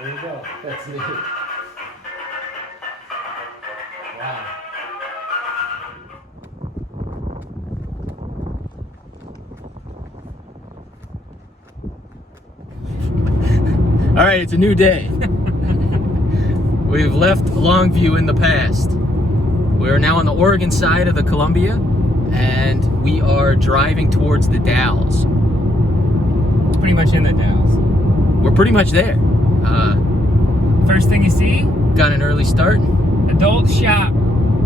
There you go. That's neat. Wow. All right, it's a new day. We've left Longview in the past. We're now on the Oregon side of the Columbia, and we are driving towards the Dalles. It's pretty much in the Dalles. We're pretty much there. First thing you see? Got an early start. Adult shop.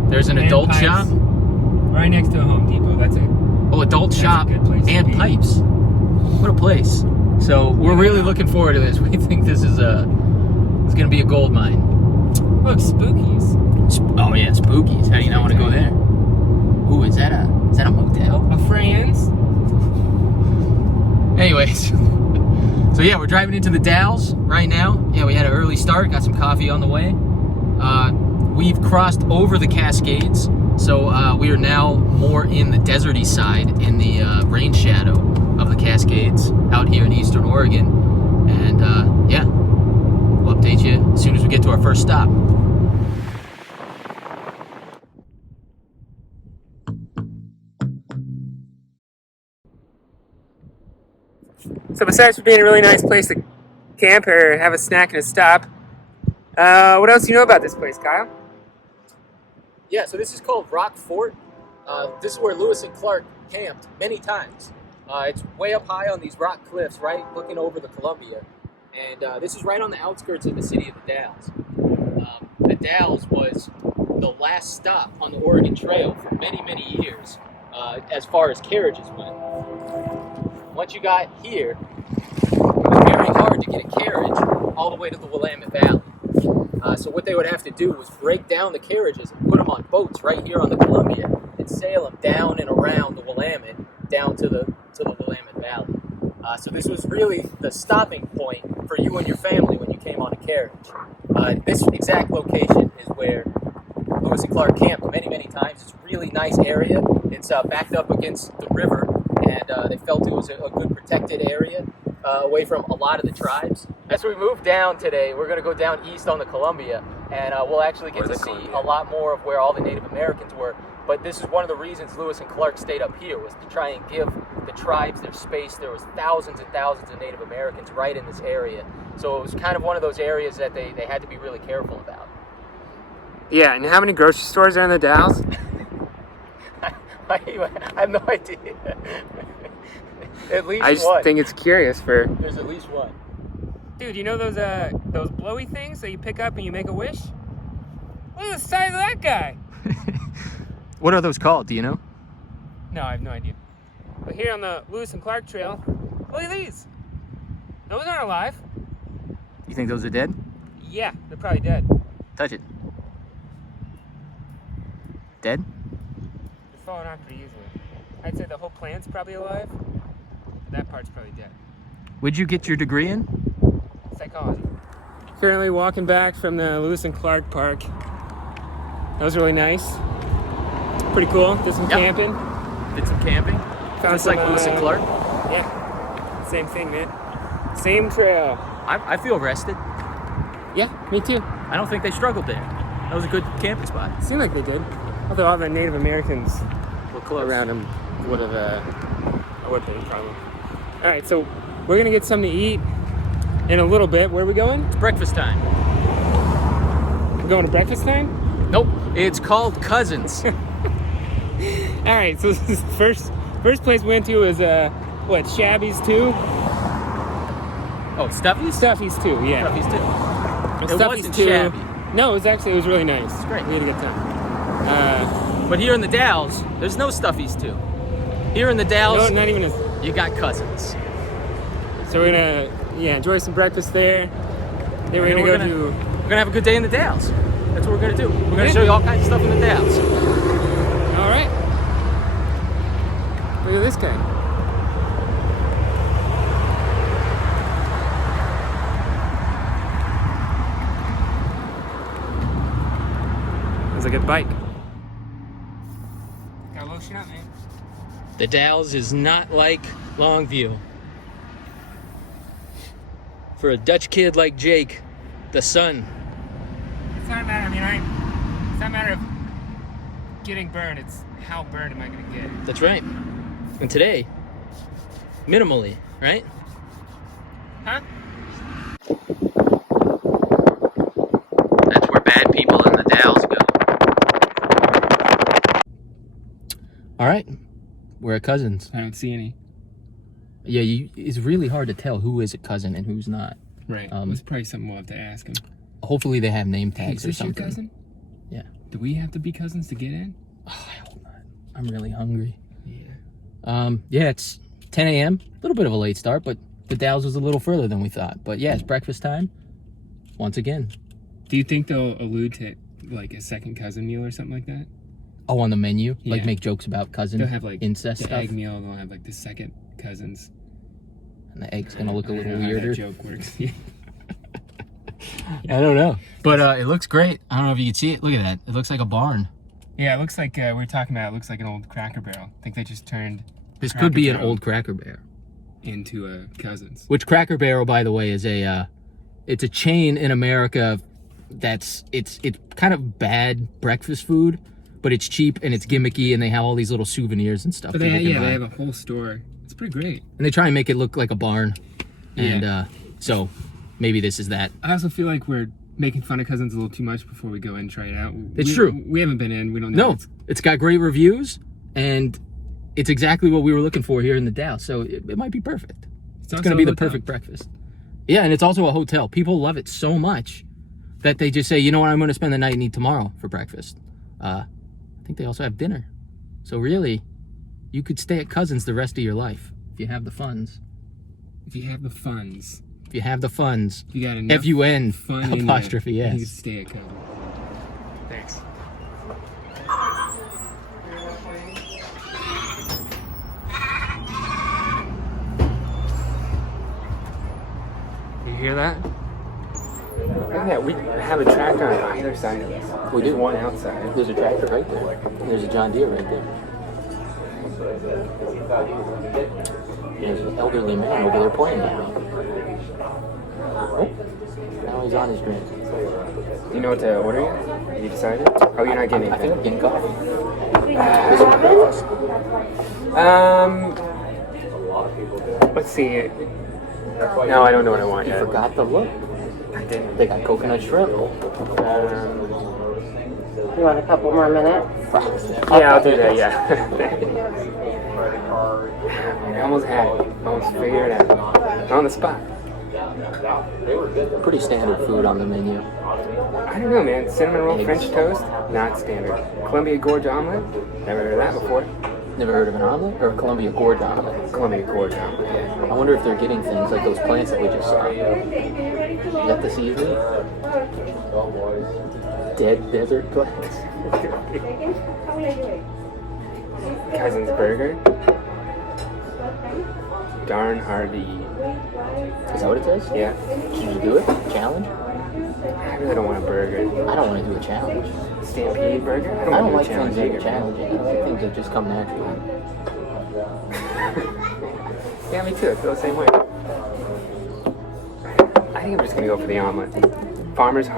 There's an adult pipes. shop. Right next to a Home Depot. That's it. Oh, adult shop a good place to and be. pipes. What a place. So we're really looking forward to this. We think this is it's gonna be a gold mine. Look, Spookies. Oh yeah, Spookies. How do you not want to go there? Ooh, is that a motel? A Friends. Anyways, so yeah, we're driving into the Dalles right now. Yeah, we had an early start, got some coffee on the way. We've crossed over the Cascades, so we are now more in the deserty side, in the rain shadow of the Cascades out here in Eastern Oregon. And yeah, we'll update you as soon as we get to our first stop. So besides being a really nice place to camp or have a snack and a stop, what else do you know about this place, Kyle? Yeah, so this is called Rock Fort. This is where Lewis and Clark camped many times. It's way up high on these rock cliffs, right, looking over the Columbia. And this is right on the outskirts of the city of the Dalles. The Dalles was the last stop on the Oregon Trail for many, many years, as far as carriages went. Once you got here, it was very hard to get a carriage all the way to the Willamette Valley. So what they would have to do was break down the carriages and put them on boats right here on the Columbia and sail them down and around the Willamette down to the Willamette Valley. So this was really the stopping point for you and your family when you came on a carriage. This exact location is where Lewis and Clark camped many, many times. It's a really nice area. It's backed up against the river, and they felt it was a good protected area away from a lot of the tribes. As we move down today, we're going to go down east on the Columbia, and we'll actually get to see a lot more of where all the Native Americans were. But this is one of the reasons Lewis and Clark stayed up here, was to try and give the tribes their space. There was thousands and thousands of Native Americans right in this area. So it was kind of one of those areas that they had to be really careful about. Yeah, and how many grocery stores are in the Dalles? I have no idea. At least I just one. think it's curious for... There's at least one. Dude, you know those blowy things that you pick up and you make a wish? Look at the size of that guy. What are those called? Do you know? No, I have no idea. But here on the Lewis and Clark Trail, look at these. Those aren't alive. You think those are dead? Yeah, they're probably dead. Touch it. Dead? They're falling off pretty easily. I'd say the whole plant's probably alive. But that part's probably dead. Where'd you get your degree in? Psychology. Currently walking back from the Lewis and Clark Park. That was really nice. Pretty cool. Did some camping. Did some camping. Found Just some, like Lewis and Clark. Yeah. Same thing, man. Same trail. I feel rested. Yeah, me too. I don't think they struggled there. That was a good camping spot. Seemed like they did. Although all the Native Americans We're close. around them would have been a problem. All right, so we're gonna get something to eat in a little bit. Where are we going? It's breakfast time. We're going to breakfast time? Nope. It's called Cousins. All right, so this is first place we went to is what, Shabby's 2? Oh, Stuffy's? Stuffy's 2, yeah. Stuffy's too. It Stuffy's wasn't 2. shabby. No, it was really nice. It's great. We had a good time. But here in the Dalles, there's no Stuffy's too. Here in the Dalles, No, not even a... you got Cousins. So we're gonna, enjoy some breakfast there. Then we're gonna We're gonna have a good day in the Dalles. That's what we're gonna do. We're gonna show you all kinds of stuff in the Dalles. All right. Look at this guy. It's a good bike. Gotta lotion up, man. The Dalles is not like Longview. For a Dutch kid like Jake, the sun. It's not a matter. It's not a matter of getting burned. It's how burned am I gonna get? That's right. And today, minimally, right? Huh? That's where bad people in the Dalles go. All right, we're at Cousins. I don't see any. Yeah, it's really hard to tell who is a cousin and who's not. Right. That's probably something we'll have to ask him. Hopefully they have name tags Hey, or something. Your cousin? Yeah. Do we have to be cousins to get in? Oh, I hope not. I'm really hungry. Yeah. Yeah, it's 10 a.m. A little bit of a late start, but the Dalles was a little further than we thought. But yeah, it's breakfast time once again. Do you think they'll allude to like a second cousin meal or something like that? Oh, on the menu? Yeah. Like make jokes about cousin They'll have like incest the stuff? egg meal, they'll have like the second cousins. And the egg's gonna look a I little don't know how weirder. that joke works. I don't know. But it looks great. I don't know if you can see it. Look at that. It looks like a barn. Yeah, it looks like we were talking about. It looks like an old Cracker Barrel. I think they just turned. This Cracker could be an Barrel old Cracker Barrel. Into a Cousins. Which Cracker Barrel, by the way, is it's a chain in America it's kind of bad breakfast food, but it's cheap and it's gimmicky and they have all these little souvenirs and stuff. But they have a whole store. It's pretty great. And they try and make it look like a barn. And so maybe this is that. I also feel like we're making fun of Cousins a little too much before we go in and try it out. It's true. We haven't been in. We don't know. No, it's got great reviews and it's exactly what we were looking for here in the Dalles. So it might be perfect. It's going to be the perfect breakfast. Yeah, and it's also a hotel. People love it so much that they just say, you know what, I'm going to spend the night and eat tomorrow for breakfast. I think they also have dinner. So really, you could stay at Cousins the rest of your life if you have the funds. If you have the funds. If you have the funds. You got enough F-U-N fun apostrophe, in yes. You can stay at Cousins. Thanks. You hear that? Look at that. We have a tractor on either side of us. We do. One outside. There's a tractor right there. And there's a John Deere right there. There's an elderly man over there pointing at me. Oh, now he's on his drink. Do you know what to order yet? Have you decided? Oh, you're not getting I think I'm anything. getting coffee. This is my breakfast. Let's see. No, I don't know what I want You yet. forgot the look. I didn't. They got coconut shrimp. You want a couple more minutes? Yeah, I'll do that, yeah. I almost had it. Almost figured it out. On the spot. Pretty standard food on the menu. I don't know, man. Cinnamon roll French toast? Not standard. Columbia Gorge omelet? Never heard of that before. Never heard of an omelet? Or a Columbia Gorge omelet? Columbia Gorge omelet, yeah. I wonder if they're getting things like those plants that we just saw. Is that the seasoning? Dead desert plants. Cousins Burger? Darn hard to eat. Is that what it says? Yeah. Can you do it? Challenge? I really don't want a burger. I don't want to do a challenge. Stampede burger? I don't like want to do a things that are challenge challenging. I like things that just come naturally. either. Yeah, me too. I feel the same way. I think I'm just gonna go for the omelet. Farmer's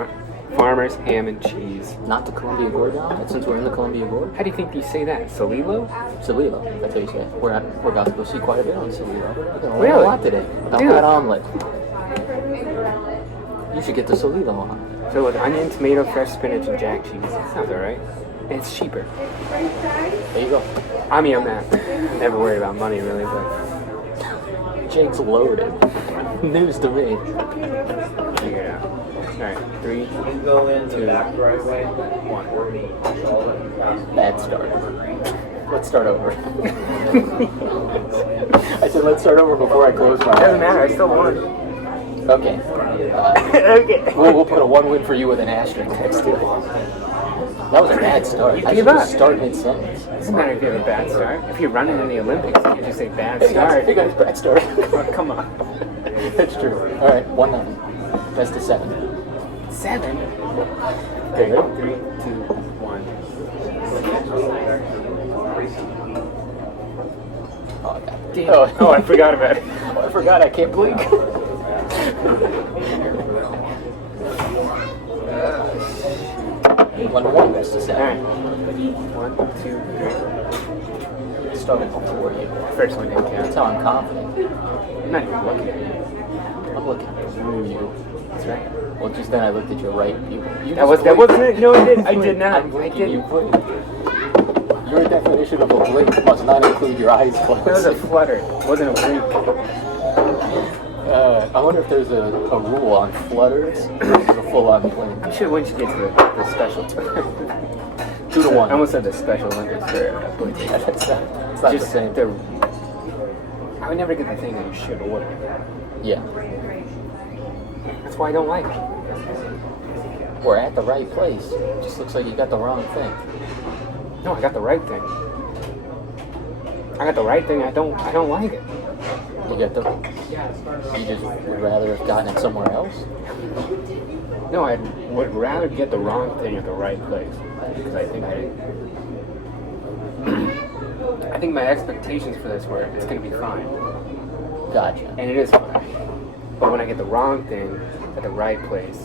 ham and cheese. Not the Columbia Gorge omelet, since we're in the Columbia Gorge. How do you think you say that? Salilo? Salilo, that's how you say it. We're about to go see quite a bit on Salilo. We're going to learn Really? a lot today about Dude. that omelet. You should get the Salilo on. So with onion, tomato, fresh spinach, and jack cheese. That sounds alright. And it's cheaper. There you go. I mean, I'm never worried about money really, but Jake's loaded. News to me. figure it out. Alright, 3, 2, 1. Bad start. Let's start over. I said let's start over before I close my Doesn't eyes. matter, I still won. Okay. Okay. We'll put a 1 win for you with an asterisk next to it. That was a bad start. I should Give up. just start mid-sentence. Doesn't matter if you have a bad start. If you're running in the Olympics, you just say bad Hey start. guys, bad start. Oh, come on. That's true. All right, 1-0. Best of 7. 7? Okay, ready? 3, 2, 1. Oh, God. Damn. Oh, I forgot about it. I forgot I can't blink. 1-1, best of All 7. right. 1, 2, 3. Started before you. First one didn't That's count. how I'm confident. I'm not even looking at you. I'm looking through you. That's right. Well, just then I looked at your right. You That wasn't it. No, I did. I did not. I'm blinking. You blinked. Your definition of a blink must not include your eyes closed. That was a flutter. It wasn't a blink. I wonder if there's a rule on flutters or a full-on blink. I'm sure once you get to the special term. 2 to 1. I almost said the Special Olympics for blink. Yeah, it's not the same. I would never get the thing that you should or would. Yeah. That's why I don't like it. We're at the right place. Just looks like you got the wrong thing. No, I got the right thing. I got the right thing. I don't like it. You just would rather have gotten it somewhere else? No, I would rather get the wrong thing at the right place because I think my expectations for this were it's going to be fine, Gotcha. and it is fine. But when I get the wrong thing at the right place,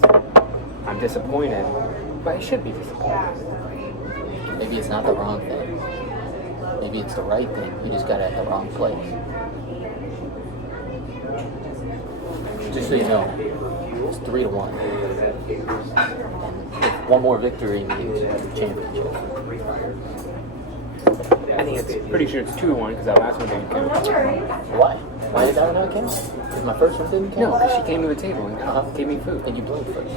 I'm disappointed. But I should be disappointed. Maybe it's not the wrong thing. Maybe it's the right thing. You just got it at the wrong place. Just so you know, it's 3 to 1. And one more victory means the championship. I think it's pretty sure it's 2 to 1 because that last one didn't count. Why? Why did that one not count? Because my first one didn't count? No, because she came to the table and gave me food. And you blinked first.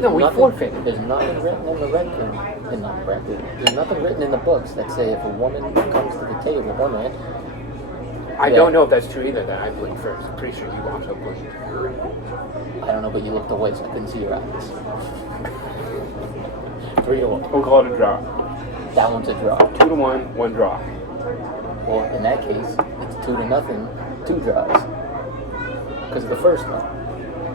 No, we forfeited. There's nothing written in the record. There's nothing written in the books that say if a woman comes to the table, woman. I don't know if that's true either, that I blinked first. I'm pretty sure you also blinked. I don't know, but you looked away, so I couldn't see your eyes. 3 to 1. We'll call it a draw. That one's a draw. 2 to 1, 1 draw. Well, in that case, it's 2 to 0, 2 draws. Because of the first one.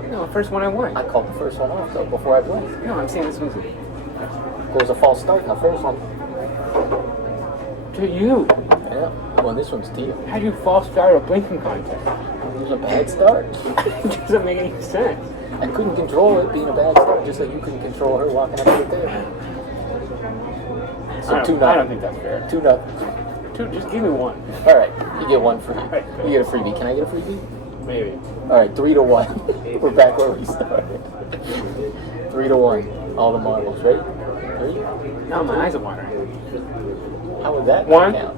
No, the first one I won. I called the first one off, though, before I blinked. No, I'm saying this was There was a false start in the first one. to you. Yeah. Well, this one's to you. How do you false start a blinking contest? It was a bad start. It doesn't make any sense. I couldn't control it being a bad start, just like you couldn't control her walking up to the table. So 2-0. I don't think that's fair. 2-0. Just give me one. All right, you get one free. You get a freebie. Can I get a freebie? Maybe. All right, 3 to 1. We're back where we started. 3 to 1. All the marbles. Ready? 3. No, my eyes are watering. How would that 1. count?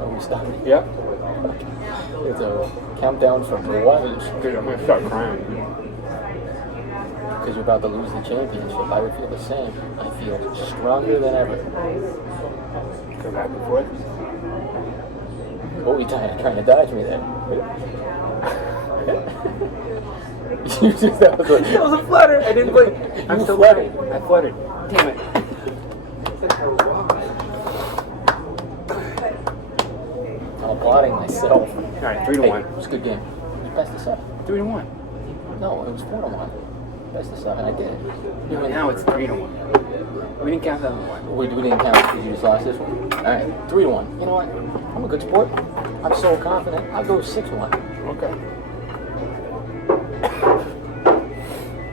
Are we starting? Yep. It's a countdown from 1. Dude, I'm gonna start crying. Because you're about to lose the championship. I would feel the same. I feel stronger than ever. Go back and forth. What were you trying to dodge me there? That was a flutter. I didn't blink. I'm still fluttered. I fluttered. Damn it. I'm applauding myself. All right, 3 to 1. It was a good game. It was best of 7. 3 to 1. No, it was 4 to 1. Best of 7. I did it. No, now it's 3 to 1. We didn't count the other one. We didn't count because you just lost this one. All right, 3 to 1. You know what? I'm a good sport. I'm so confident. I'll go 6-1. Okay.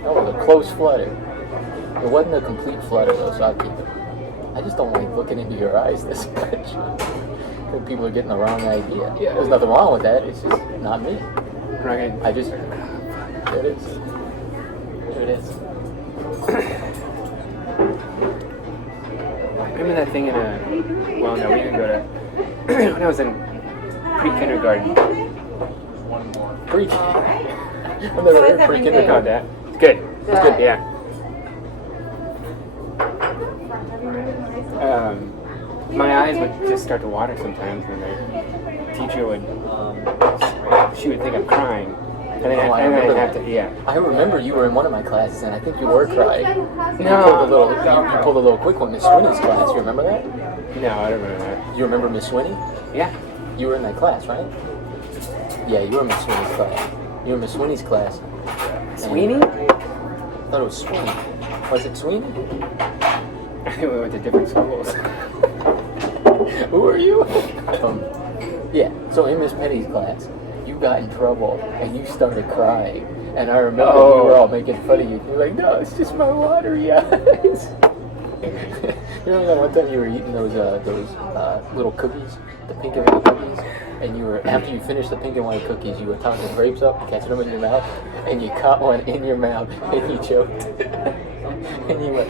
That was a close flutter. It wasn't a complete flutter though, so I'll keep it. I just don't like looking into your eyes this much. I think people are getting the wrong idea. Yeah. There's nothing wrong with that. It's just not me. Right. I just. There it is. There it is. Remember that thing in a... Well, no, we didn't go to... when I was in pre-kindergarten. Pre. I've never heard Got pre-kindergarten. that. It's good. It's good, yeah. My eyes would just start to water sometimes, and the teacher would... she would think I'm crying. And then Oh, I I'd remember have that. to... Yeah. I remember you were in one of my classes, and I think you were crying. You pulled a little quick one, Miss Swinney's class. You remember that? No, I don't remember that. You remember Miss Swinney? Yeah. You were in that class, right? Yeah, you were in Miss Swinney's class. You were in Miss Swinney's class. Sweeney? I thought it was Sweeney. Was it Sweeney? I think we went to different schools. Who are you? Yeah, so in Miss Petty's class, you got in trouble and you started crying And I remember we were all making fun of you. You're like, no, it's just my watery eyes. You remember that one time you were eating those little cookies, the pink and white cookies, and you were, after you finished the pink and white cookies, you were tossing grapes up, catching them in your mouth, and you caught one in your mouth, and you choked. And you went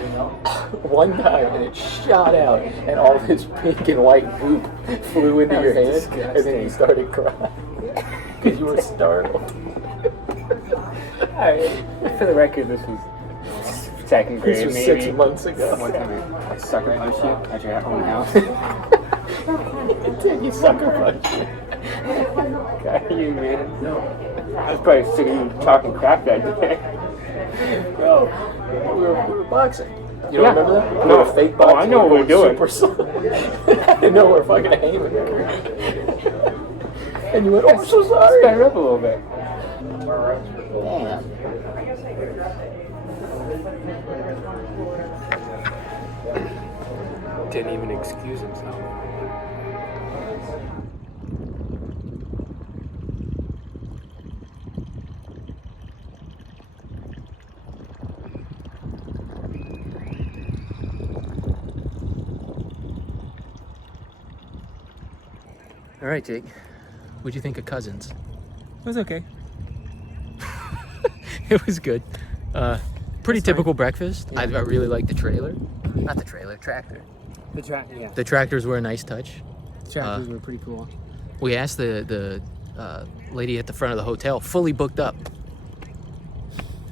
one time, and it shot out, and all this pink and white goop flew into your hand, and then you started crying because you were startled. For the record, this was second grade, This was maybe. 6 months ago. One time I sucker punched you at your own house. You sucker punched me. God, you man. I was probably sick of you talking crap that day. Bro, we were boxing. You don't remember that? No. We were fake boxing. I know what we're doing. Super slow. I know we're fucking aiming. And you went, oh, I'm so sorry. Sped it up a little bit. Damn. Didn't even excuse himself. All right, Jake. What'd you think of Cousins? It was okay. It was good. Pretty typical breakfast. Yeah. I really liked the trailer. Not the trailer, tractor. Yeah. The tractors were a nice touch. The tractors were pretty cool. We asked the lady at the front of the hotel, fully booked up.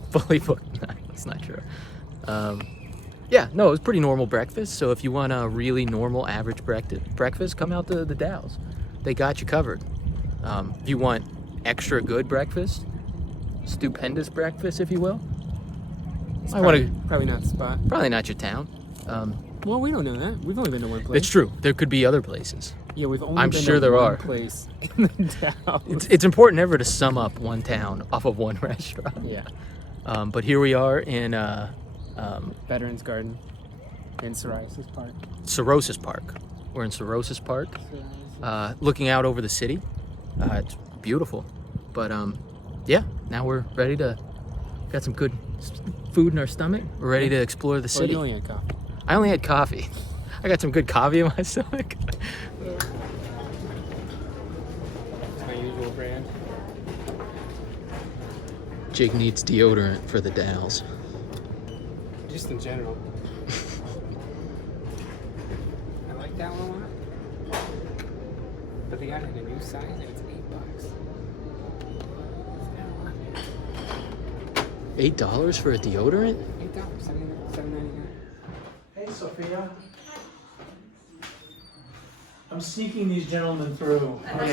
Fully booked. That's not true. Yeah, no, it was pretty normal breakfast. So if you want a really normal, average breakfast, come out to the Dalles. They got you covered. If you want extra good breakfast, stupendous breakfast, if you will, Probably not the spot. probably not your town. Well, we don't know that. We've only been to one place. It's true. There could be other places. Yeah, we've only I'm been sure to there one are. place in the Dalles. It's important never to sum up one town off of one restaurant. Yeah. But here we are in Veterans Garden in Sorosis Park. Sorosis Park. We're in Sorosis Park, looking out over the city. It's beautiful. But yeah, now we're ready to, got some good food in our stomach. We're ready to explore the Or city. you only had coffee. I only had coffee. I got some good coffee in my stomach. It's my usual brand. Jake needs deodorant for the Dalles. Just in general. I like that one a lot. But they got it in a new size and it's $8. $8 for a deodorant? $8, $7.99. Hey, Sophia. I'm sneaking these gentlemen through. I was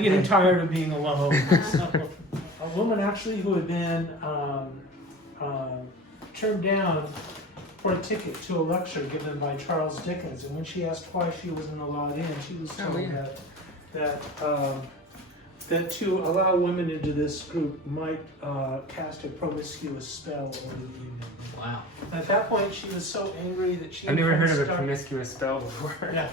getting tired of being alone. So, a woman actually who had been turned down for a ticket to a lecture given by Charles Dickens, and when she asked why she wasn't allowed in, she was told that to allow women into this group might cast a promiscuous spell over the evening. Wow. At that point, she was so angry that she. I've never heard of a started- promiscuous spell before. Yeah.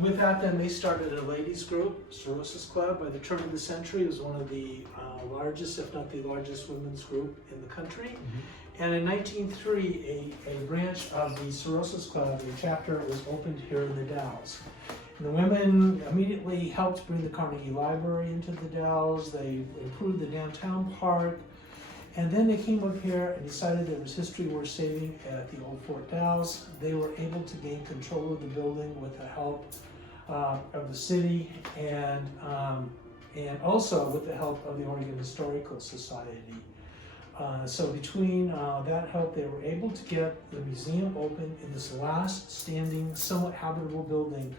With that, then they started a ladies' group, Sorosis Club. By the turn of the century, it was one of the largest, if not the largest, women's group in the country. Mm-hmm. And in 1903, a branch of the Sorosis Club, a chapter, was opened here in the Dalles. And the women immediately helped bring the Carnegie Library into the Dalles. They improved the downtown park. And then they came up here and decided there was history worth saving at the old Fort Dalles. They were able to gain control of the building with the help of the city and also with the help of the Oregon Historical Society. So between that help, they were able to get the museum open in this last standing, somewhat habitable building,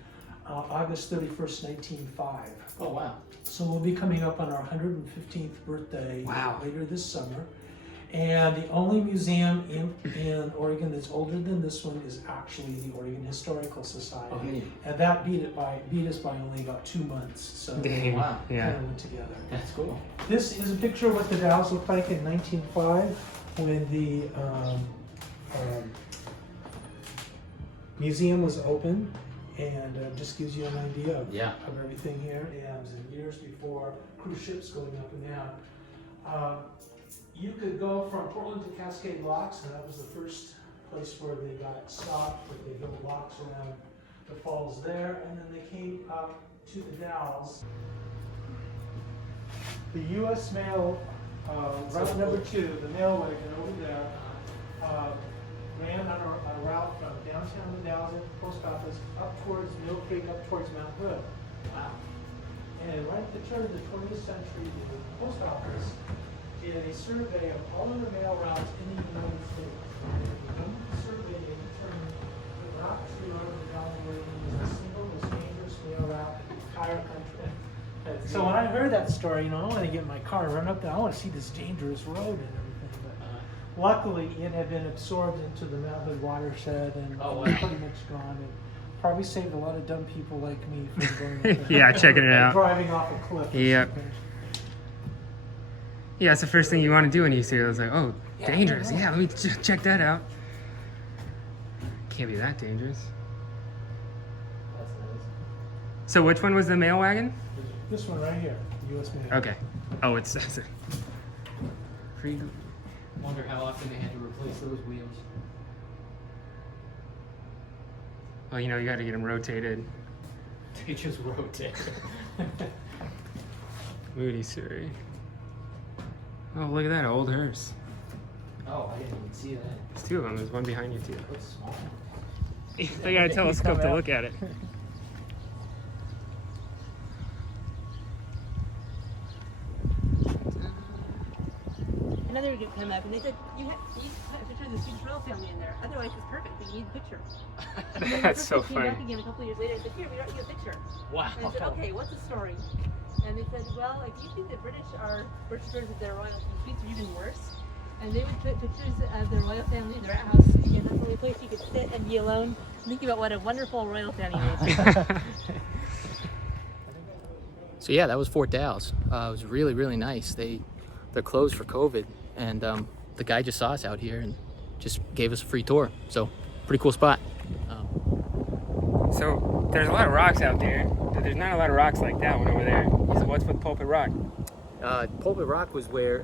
August 31st, 1905. Oh, wow. So we'll be coming up on our 115th birthday later this summer. And the only museum in Oregon that's older than this one is actually the Oregon Historical Society. Oh, neat. And that beat us by only about 2 months. So Damn. Wow. Yeah. kind of went together. That's cool. This is a picture of what the Dalles looked like in 1905 when the museum was open. and just gives you an idea of, Yeah. of everything here. Dams and years before cruise ships going up and down. You could go from Portland to Cascade Locks, and that was the first place where they got stopped, but they built locks around the falls there, and then they came up to the Dalles. The U.S. mail, route number 2, the mail wagon over there, ran on a route from downtown to Dalles at the post office up towards Mill Creek, up towards Mount Hood. Wow. And right at the turn of the 20th century, the post office did a survey of all of the mail routes in the United States. And when the survey determined the route to the Dalles was the single most dangerous mail route in the entire country. So when I heard that story, I want to get in my car, run up there, I want to see this dangerous road and everything. But luckily, it had been absorbed into the Mount Hood watershed and pretty much gone. And probably saved a lot of dumb people like me from going up there. Yeah, checking it out. Driving off a cliff. Yep. Yeah, it's the first thing you want to do when you see it. It's like, oh, dangerous. Yeah, let me check that out. Can't be that dangerous. That's nice. So which one was the mail wagon? This one right here, U.S. mail. Okay. Oh, it's Wonder how often they had to replace those wheels. well, you got to get them rotated. They just rotate. Moody, Surrey. Oh, look at that old hearse. Oh, I didn't even see that. There's 2 of them. There's one behind you too. That's small. They got a telescope to look at it. Another group came up and they said, you have a picture of the Swedish royal family in there. Otherwise, it's perfect. We need a picture. And then That's the so person came back funny. again a couple of years later and said, here, we don't need a picture. Wow. And I said, okay, what's the story? And they said, well, if you think the British are worshippers of their royalty, the Swedes are even worse. And they would put pictures of the royal family in their house. Again, that's the only place you could sit and be alone. Think about what a wonderful royal family is. So yeah, that was Fort Dalles. It was really, really nice. They're closed for COVID, and the guy just saw us out here and just gave us a free tour. So pretty cool spot. So there's a lot of rocks out there, but there's not a lot of rocks like that one over there. So what's with Pulpit Rock? Pulpit Rock was where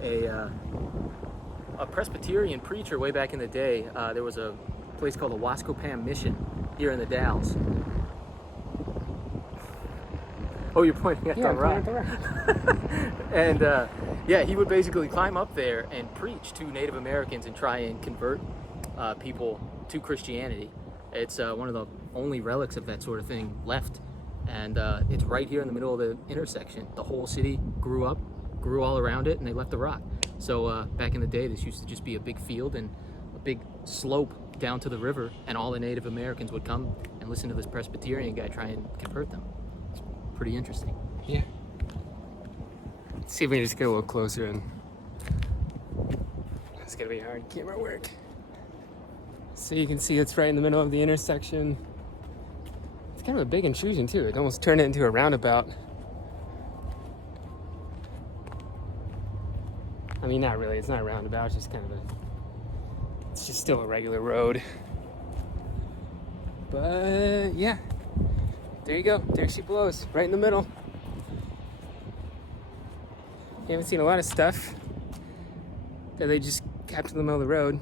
a Presbyterian preacher way back in the day, there was a place called the Wascopam Mission here in the Dalles. Oh, you're pointing at the rock. And yeah, he would basically climb up there and preach to Native Americans and try and convert people to Christianity. It's one of the only relics of that sort of thing left. And it's right here in the middle of the intersection. The whole city grew all around it, and they left the rock. So back in the day, this used to just be a big field and a big slope down to the river, and all the Native Americans would come and listen to this Presbyterian guy try and convert them. It's pretty interesting. Yeah. Let's see if we can just get a little closer and it's gonna be hard camera work. So you can see it's right in the middle of the intersection. It's kind of a big intrusion too. It almost turned it into a roundabout. I mean, not really. It's not a roundabout. It's just kind of it's just still a regular road. But yeah, there you go. There she blows, right in the middle. You haven't seen a lot of stuff that they just kept in the middle of the road.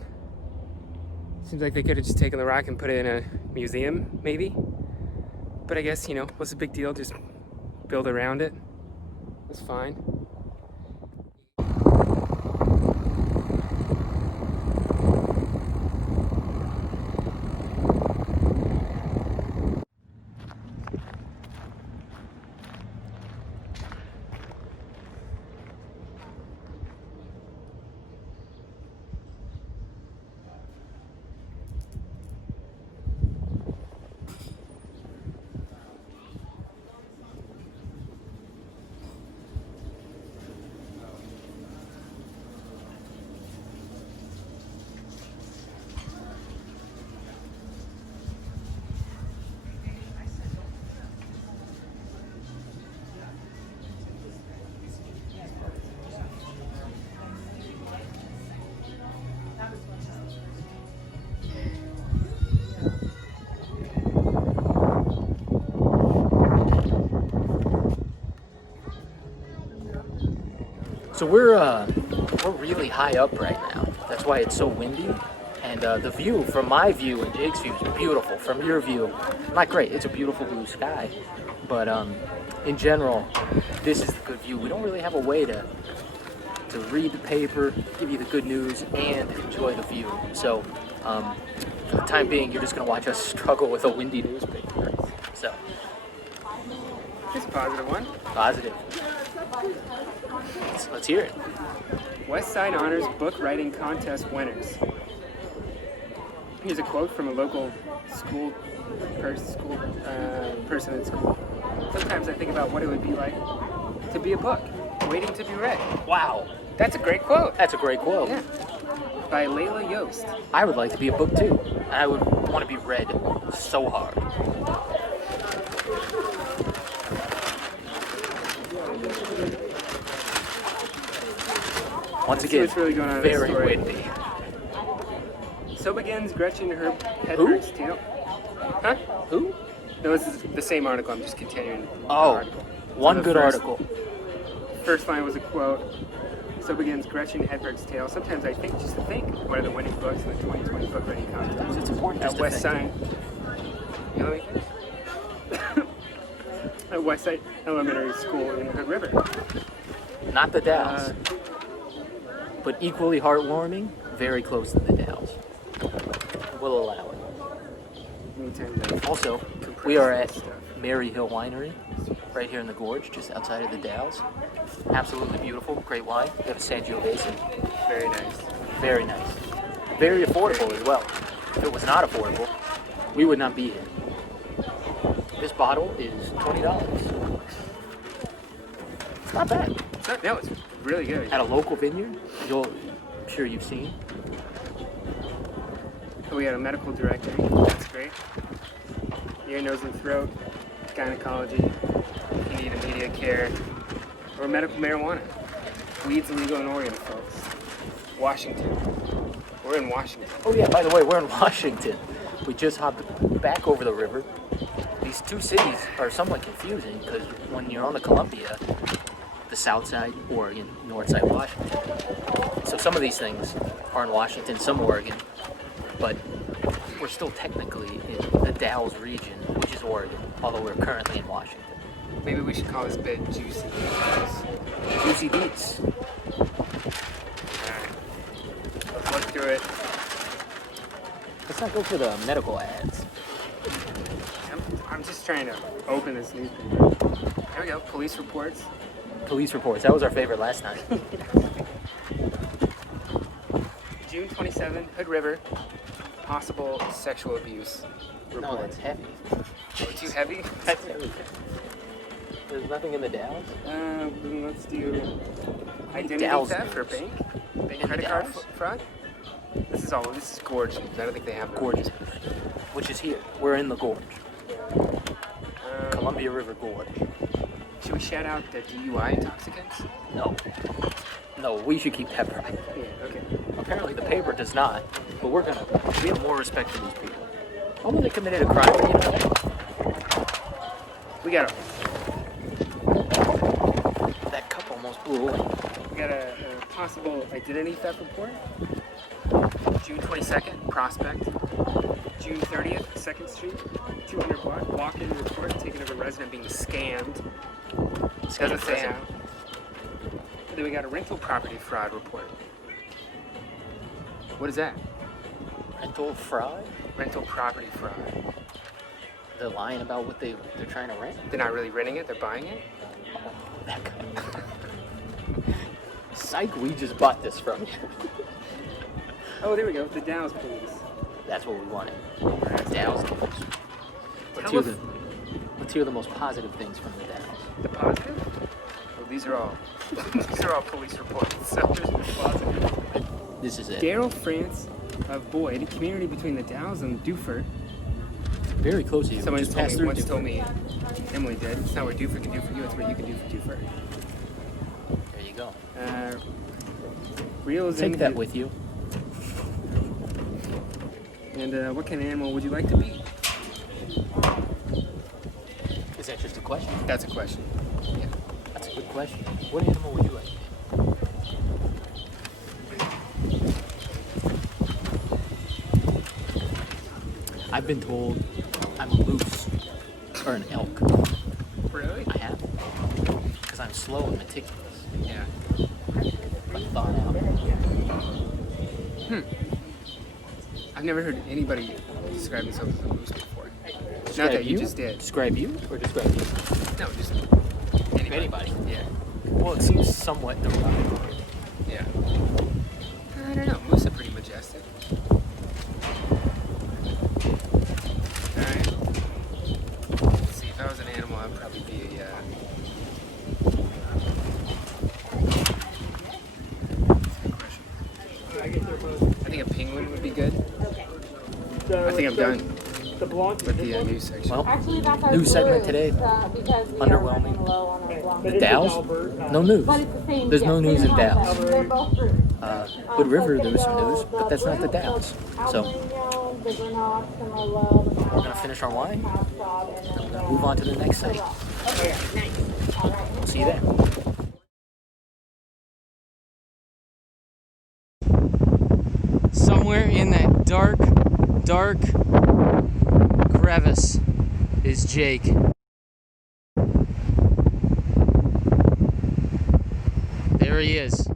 Seems like they could have just taken the rock and put it in a museum, maybe. But I guess, what's the big deal? Just build around it. That's fine. So we're really high up right now. That's why it's so windy. And the view, from my view and Jake's view, is beautiful. From your view, not great. It's a beautiful blue sky. But in general, this is the good view. We don't really have a way to read the paper, give you the good news, and enjoy the view. So for the time being, you're just going to watch us struggle with a windy newspaper. So, This positive one. positive. Let's hear it. West Side Honors Book Writing Contest winners. Here's a quote from a local person at school. Sometimes I think about what it would be like to be a book, waiting to be read. Wow. That's a great quote. That's a great quote. Yeah. By Layla Yost. I would like to be a book too. I would want to be read so hard. Once Let's see again, what's really going on in this very story. windy. So begins Gretchen Hedberg's tale. Huh? Who? No, this is the same article. I'm just continuing. the Oh, article. one So the good first- article. First line was a quote. So begins Gretchen Hedberg's tale. Sometimes I think just to think. One of the winning books in the 2020 book writing contest. It's important At just to West think. Side. You know At West Side Elementary School in Hood River. Not the Dalles, but equally heartwarming, very close to the Dalles. We'll allow it. Anytime that Also, we are at Mary Hill Winery, right here in the gorge, just outside of the Dalles. Absolutely beautiful, great wine. We have a Sangiovese. very nice. Very nice. Very affordable as well. If it was not affordable, we would not be here. This bottle is $20. It's not bad. No, it's really good. At a local vineyard, I'm sure you've seen. We had a medical directory. That's great. Ear, nose, and throat, gynecology, if you need immediate care, or medical marijuana. Weed's illegal in Oregon, folks. Washington. We're in Washington. Oh yeah, by the way, we're in Washington. We just hopped back over the river. These two cities are somewhat confusing because when you're on the Columbia, the south side, Oregon, north side, Washington. So some of these things are in Washington, some Oregon, but we're still technically in the Dalles region, which is Oregon, although we're currently in Washington. Maybe we should call this bit Juicy. Juicy Beats. Alright. Let's look through it. Let's not go for the medical ads. I'm just trying to open this newspaper. There we go. Police reports. Police reports. That was our favorite last time. June 27, Hood River. Possible sexual abuse report. No, that's heavy. Oh, too heavy? That's heavy. There's nothing in the Dalles? Then let's do identity Dalles theft news. or bank In the credit card Dalles? fraud. This is gorge news. I don't think they have Gorgeous. Which is here. We're in the gorge. Um, Columbia River Gorge. should we shout out the DUI intoxicants? No. No, we should keep that private. Yeah. Okay. Apparently the paper does not, but we have more respect for these people. Although they committed a crime, you know. We got That cup almost blew away. a possible identity theft report. June 22nd, Prospect. June 30th, 2nd Street, 200 block. Walk-in report taken of a resident being scammed. Doesn't say how. Then we got a rental property fraud report. What is that? Rental fraud? Rental property fraud. They're lying about what they're trying to rent? They're not really renting it, they're buying it? Oh, that guy. Psych, we just bought this from you. Oh, there we go, the Dalles police. That's what we wanted. Dalles. Let's hear the most positive things from the Dalles. The positive? Well, these are all police reports, so there's no positive. This is it. Daryl France of Boyd, community between the Dalles and Duford. Very close to you. Someone Just told passed me, through once Duford. told me, Emily did, it's not what Duford can do for you, it's what you can do for Duford. There you go. Reels Take in that the- with you. And what kind of animal would you like to be? Is that just a question? That's a question. Yeah. That's a good question. What animal would you like to be? I've been told I'm a moose or an elk. Really? I have. Because I'm slow and meticulous. Yeah. But thought out. I've never heard anybody describe themselves as a moose before. Not Describe that you just did. Describe you or describe you? No, just anybody. Yeah. Well, it seems somewhat derogatory. Yeah. I don't know. Moose are pretty majestic. Alright. Let's see, if I was an animal, I'd probably be a, that's a good question. I think a penguin would be good. I think I'm done with the news section. Well, Actually, that's our news segment blue, today. Because we Underwhelming. are running low on our blonde. The Dalles? No news. But it's the same. There's no news in same Dalles. concept. They're both fruit. Wood River, there was some news, but that's not the Dalles. So, we're going to finish our wine, and we're going to move on to the next site. See you there. Somewhere in that dark crevice is Jake. There he is.